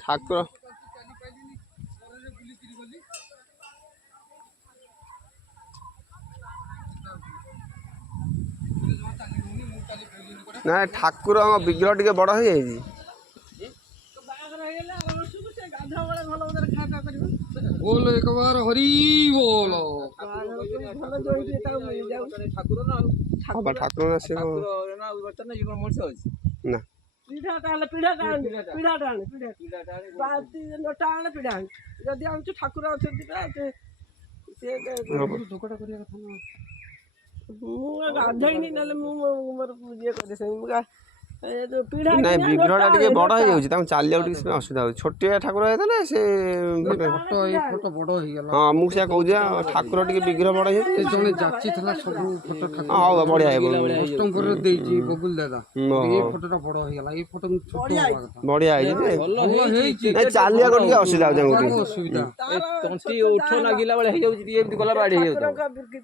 ଠାକୁର ନା ଠାକୁରଙ୍କ ବିଗ୍ରହ ଟିକେ ବଡ଼ ହେଇଯାଇଛି। बोल एक बार हरी बोल ठाकुर ना ପିଢା ଟାଣେ ପିଢା ଟାଣେ ବାଲ୍ଟି ନଟା ଆଣେ ପିଢା ଆଣେ ଯଦି ଆଣୁଛୁ ଠାକୁର ଅଛନ୍ତି ମୁଁ ଗାଧୋଇନି ନହେଲେ ମୁଁ ମୋର ଇଏ କରିଦେଇ ନାଇଁ ବିଗ୍ରହଟା ଟିକେ ବଡ଼ ହେଇଯାଉଛି ତାଙ୍କୁ ଚାଲିବାକୁ ଟିକେ ଅସୁବିଧା ହେଉଛି। ଛୋଟିଆ ଠାକୁର ହେଇଥିଲେ ସେ ହଁ ମୁଁ ସେୟା କହୁଛି ଠାକୁର ଟିକେ ବିଗ୍ରହ ବଡ଼ ହେଇଯାଉଛି। ହଉ ବଢ଼ିଆ ହେବ ବଢ଼ିଆ ହେଇଛି ଚାଲିବାକୁ ଟିକେ ଅସୁବିଧା ହେଉଛି ତଣ୍ଟି ଓଠ ଲାଗିଲା ବେଳେ ହେଇଯାଉଛି ଏମିତି ଗଲା ବାଡ଼ି ହେଇଯାଉଛି।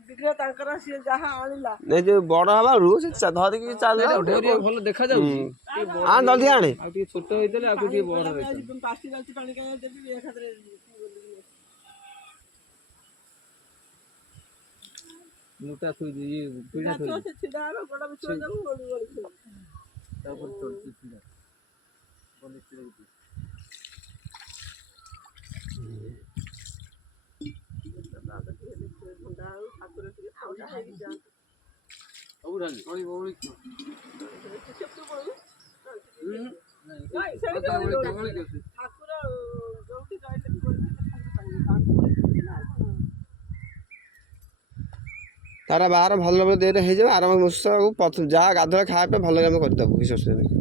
ବିଗ୍ରହ ତାଙ୍କର ସିଏ ଯାହା ଆଣିଲା ଏ ଯୋଉ ବଡ଼ ହବାରୁ ସେ ଧରିକି ଚାଲିଲା ଭଲ ଦେଖାଯାଉଛି। ଜଲ୍ଦି ଆଣେ ଆଉ ଟିକେ ଛୋଟ ହେଇଥିଲେ ଆଉ ଟିକେ ବଡ଼ ପାଣି କାଇଁ ଦେବି ଏକାଥରେ ମୁଟା ଥୋଇଛି ପିଢା ଥୋଇଛି ଛିଡ଼ା ହେବ ଗୋଡ଼ ବିଛୁଆ ଦେବୁ ତାପରେ ଚଳୁଛି ପିଢା ତାର ବାହାର ଭଲ ଦେହରେ ହେଇଯିବ ଆରାମ ଯାହା ଗାଧୁଆ ଖାଇବା ପାଇଁ ଭଲ ଆମେ କରିଦେବୁ କିଛି ଅସୁବିଧା ନାହିଁ।